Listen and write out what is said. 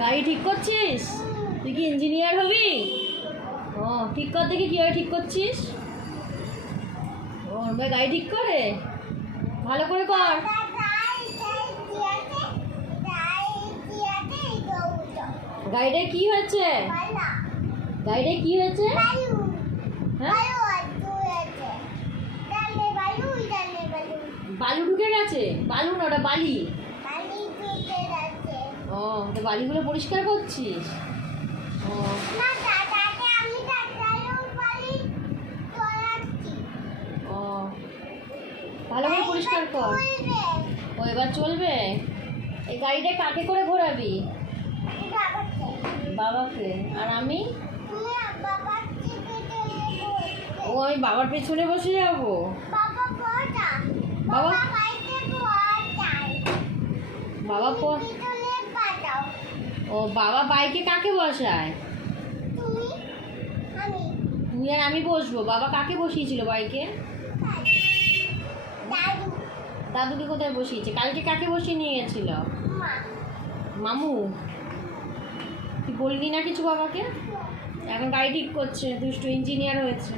গাড়ি ঠিক করছিস? তুই কি ইঞ্জিনিয়ার হবি? ও ঠিক কর দেখি কীভাবে ঠিক করছিস। ও ভাই গাড়ি ঠিক করে, ভালো করে কর। গাড়িটায় কি হয়েছে? গাড়িটায় কি হয়েছে? হ্যাঁ, বালু ঢুকে গেছে। বালু না, ওটা বালি। ও তো বালিগুলো পরিষ্কার করছিস? ও ও ভালো করে পরিষ্কার কর। ও এবার চলবে। এই গাড়িটা কাকে করে ঘোরাবি? বাবাকে। আর আমি? ও আমি বাবার পেছনে বসে যাবো। বাবা বাবা ও বাবা বাইকে কাকে বসায়? তুই আর আমি বসবো। বাবা কাকে বসিয়েছিল বাইকে? দাদুকে কোথায় বসিয়েছে? কালকে কাকে বসিয়ে নিয়ে গেছিল? মামু। তুই বললি না কিছু বাবাকে? এখন গাড়ি ঠিক করছে, দুষ্টু ইঞ্জিনিয়ার হয়েছে।